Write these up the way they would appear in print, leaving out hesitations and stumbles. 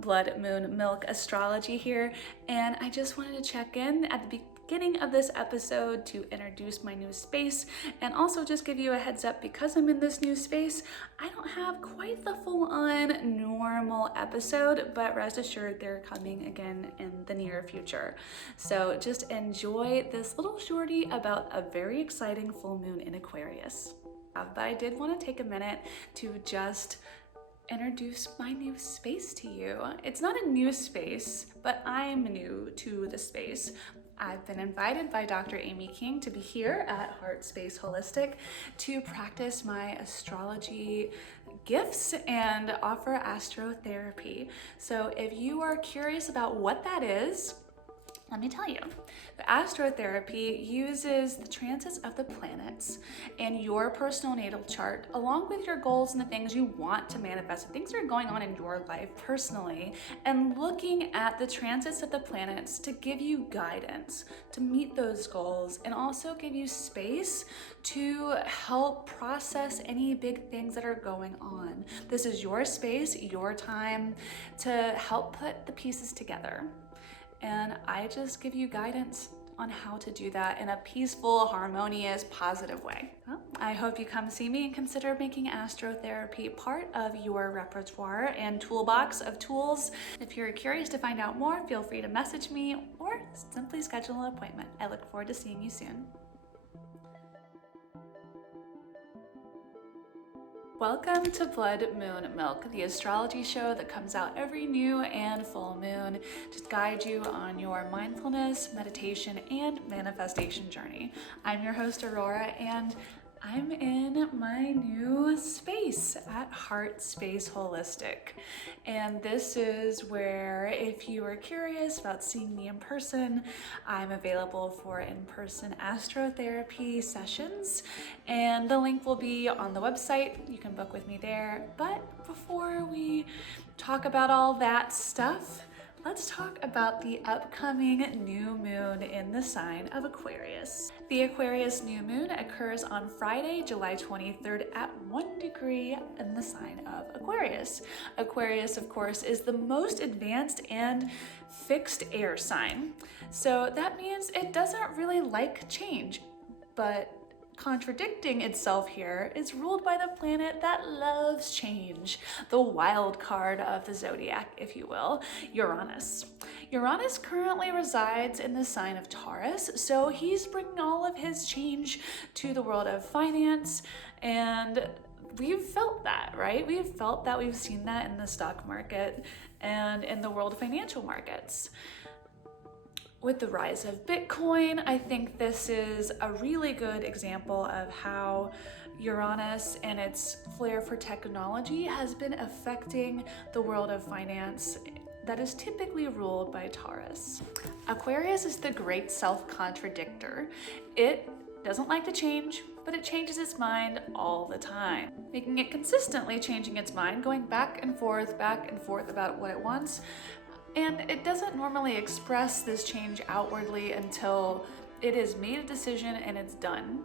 Blood Moon Milk Astrology here, and I just wanted to check in at the beginning of this episode to introduce my new space and also just give you a heads up because I'm in this new space. I don't have quite the full-on normal episode, but rest assured they're coming again in the near future. So just enjoy this little shorty about a very exciting full moon in Aquarius. But I did want to take a minute to just introduce my new space to you. It's not a new space, but I'm new to the space. I've been invited by Dr. Amy King to be here at Heart Space Holistic to practice my astrology gifts and offer astrotherapy. So if you are curious about what that is, let me tell you. The astrotherapy uses the transits of the planets and your personal natal chart, along with your goals and the things you want to manifest, the things that are going on in your life personally, and looking at the transits of the planets to give you guidance to meet those goals and also give you space to help process any big things that are going on. This is your space, your time to help put the pieces together. And I just give you guidance on how to do that in a peaceful, harmonious, positive way. Well, I hope you come see me and consider making astrotherapy part of your repertoire and toolbox of tools. If you're curious to find out more, feel free to message me or simply schedule an appointment. I look forward to seeing you soon. Welcome to Blood Moon Milk, the astrology show that comes out every new and full moon to guide you on your mindfulness, meditation, and manifestation journey. I'm your host, Aurora, and I'm in my new space at Heart Space Holistic. And this is where, if you are curious about seeing me in person, I'm available for in-person astrotherapy sessions. And the link will be on the website. You can book with me there. But before we talk about all that stuff, let's talk about the upcoming new moon in the sign of Aquarius. The Aquarius new moon occurs on Friday, July 23rd at 1 degree in the sign of Aquarius. Aquarius, of course, is the most advanced and fixed air sign. So that means it doesn't really like change, but contradicting itself here is ruled by the planet that loves change, the wild card of the zodiac, if you will, Uranus. Uranus currently resides in the sign of Taurus, so he's bringing all of his change to the world of finance, and we've felt that, right? We've felt that, we've seen that in the stock market and in the world financial markets. With the rise of Bitcoin, I think this is a really good example of how Uranus and its flair for technology has been affecting the world of finance that is typically ruled by Taurus. Aquarius is the great self-contradictor. It doesn't like to change, but it changes its mind all the time, making it consistently changing its mind, going back and forth about what it wants. And it doesn't normally express this change outwardly until it has made a decision and it's done.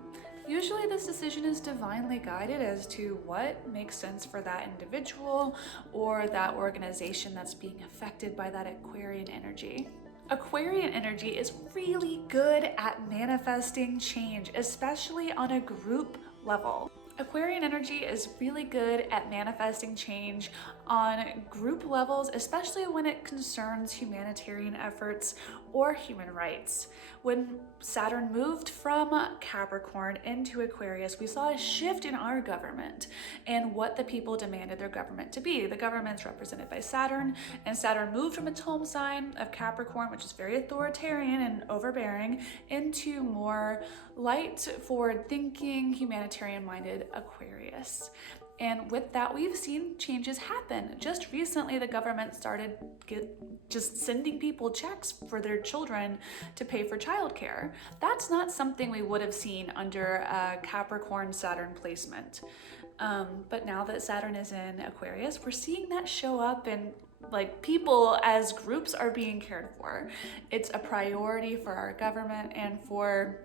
Usually this decision is divinely guided as to what makes sense for that individual or that organization that's being affected by that Aquarian energy. Aquarian energy is really good at manifesting change, especially on a group level. Aquarian energy is really good at manifesting change on group levels, especially when it concerns humanitarian efforts or human rights. When Saturn moved from Capricorn into Aquarius, we saw a shift in our government and what the people demanded their government to be. The government's represented by Saturn, and Saturn moved from its home sign of Capricorn, which is very authoritarian and overbearing, into more light, forward-thinking, humanitarian-minded Aquarius. And with that, we've seen changes happen. Just recently, the government started just sending people checks for their children to pay for childcare. That's not something we would have seen under a Capricorn Saturn placement. But now that Saturn is in Aquarius, we're seeing that show up, and like people as groups are being cared for. It's a priority for our government and for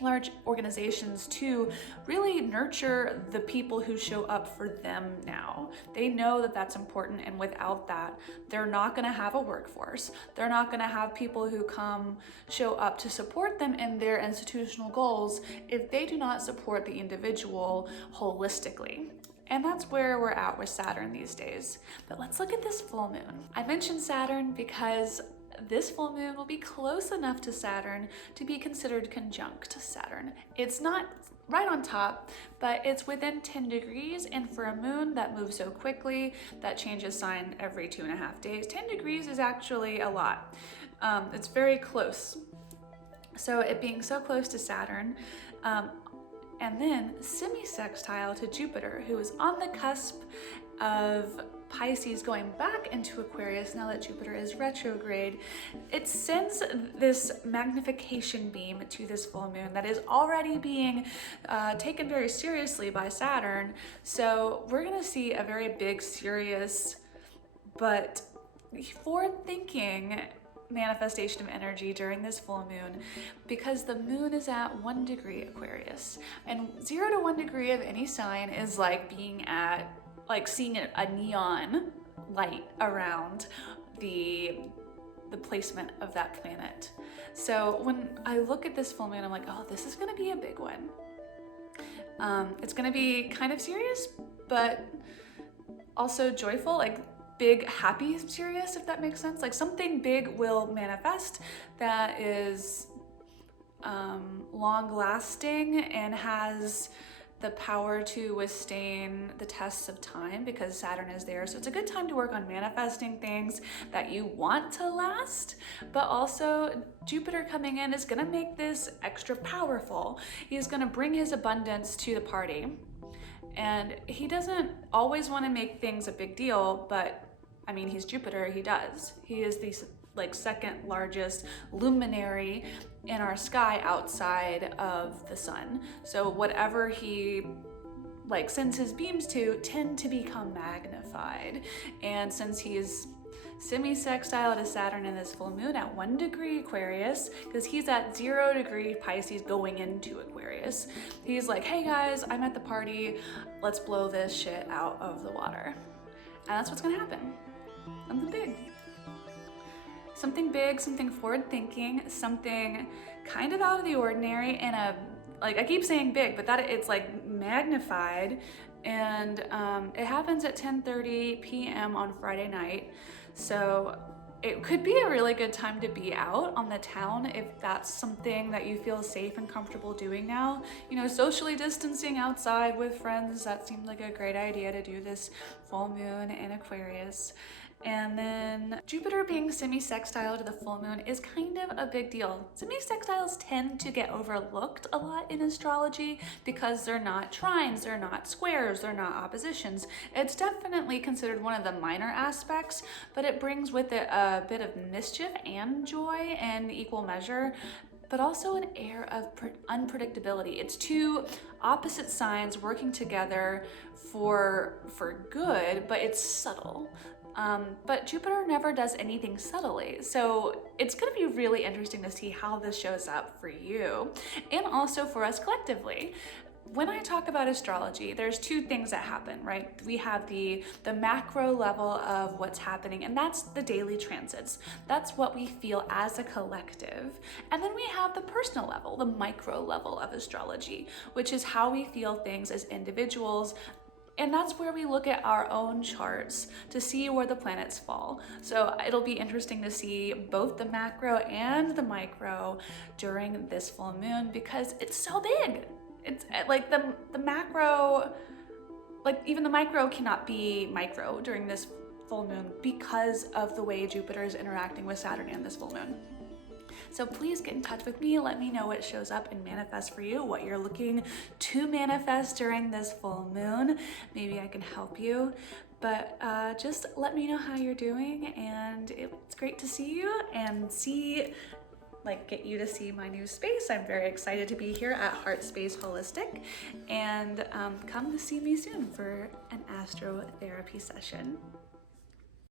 large organizations to really nurture the people who show up for them now. They know that that's important, and without that, they're not going to have a workforce. They're not going to have people who come show up to support them in their institutional goals if they do not support the individual holistically. And that's where we're at with Saturn these days. But let's look at this full moon. I mentioned Saturn because this full moon will be close enough to Saturn to be considered conjunct Saturn. It's not right on top, but it's within 10 degrees, and for a moon that moves so quickly, that changes sign every 2.5 days, 10 degrees is actually a lot. It's very close. So it being so close to Saturn, and then semi-sextile to Jupiter, who is on the cusp of Pisces going back into Aquarius now that Jupiter is retrograde. It sends this magnification beam to this full moon that is already being taken very seriously by Saturn. So we're gonna see a very big, serious, but forward-thinking manifestation of energy during this full moon, because the moon is at 1 degree Aquarius, and 0 to 1 degree of any sign is like being at, like seeing a neon light around the placement of that planet. So when I look at this full moon, I'm like, oh, this is gonna be a big one. It's gonna be kind of serious, but also joyful, like big, happy, serious, if that makes sense. Like something big will manifest that is long lasting and has the power to withstand the tests of time, because Saturn is there. So it's a good time to work on manifesting things that you want to last, but also Jupiter coming in is gonna make this extra powerful. He's gonna bring his abundance to the party. And he doesn't always want to make things a big deal, but I mean, he's Jupiter, he does. He is the second largest luminary in our sky outside of the sun. So whatever he sends his beams to tend to become magnified. And since he's semi-sextile to Saturn in this full moon at 1 degree Aquarius, because he's at 0 degree Pisces going into Aquarius, he's like, hey guys, I'm at the party, let's blow this shit out of the water. And that's what's gonna happen. Something big, something forward-thinking, something kind of out of the ordinary, and I keep saying big, but that it's like magnified, and it happens at 10:30 p.m. on Friday night. So it could be a really good time to be out on the town if that's something that you feel safe and comfortable doing now. You know, socially distancing outside with friends, that seemed like a great idea to do this full moon in Aquarius. And then Jupiter being semi-sextile to the full moon is kind of a big deal. Semi-sextiles tend to get overlooked a lot in astrology because they're not trines, they're not squares, they're not oppositions. It's definitely considered one of the minor aspects, but it brings with it a bit of mischief and joy in equal measure, but also an air of unpredictability. It's two opposite signs working together for good, but it's subtle. But Jupiter never does anything subtly. So it's gonna be really interesting to see how this shows up for you and also for us collectively. When I talk about astrology, there's two things that happen, right? We have the macro level of what's happening, and that's the daily transits. That's what we feel as a collective. And then we have the personal level, the micro level of astrology, which is how we feel things as individuals. And that's where we look at our own charts to see where the planets fall. So it'll be interesting to see both the macro and the micro during this full moon because it's so big. It's like the macro, like even the micro cannot be micro during this full moon because of the way Jupiter is interacting with Saturn in this full moon. So please get in touch with me. Let me know what shows up and manifest for you, what you're looking to manifest during this full moon. Maybe I can help you. But just let me know how you're doing, and it's great to see you and get you to see my new space. I'm very excited to be here at Heart Space Holistic, and come to see me soon for an astro therapy session.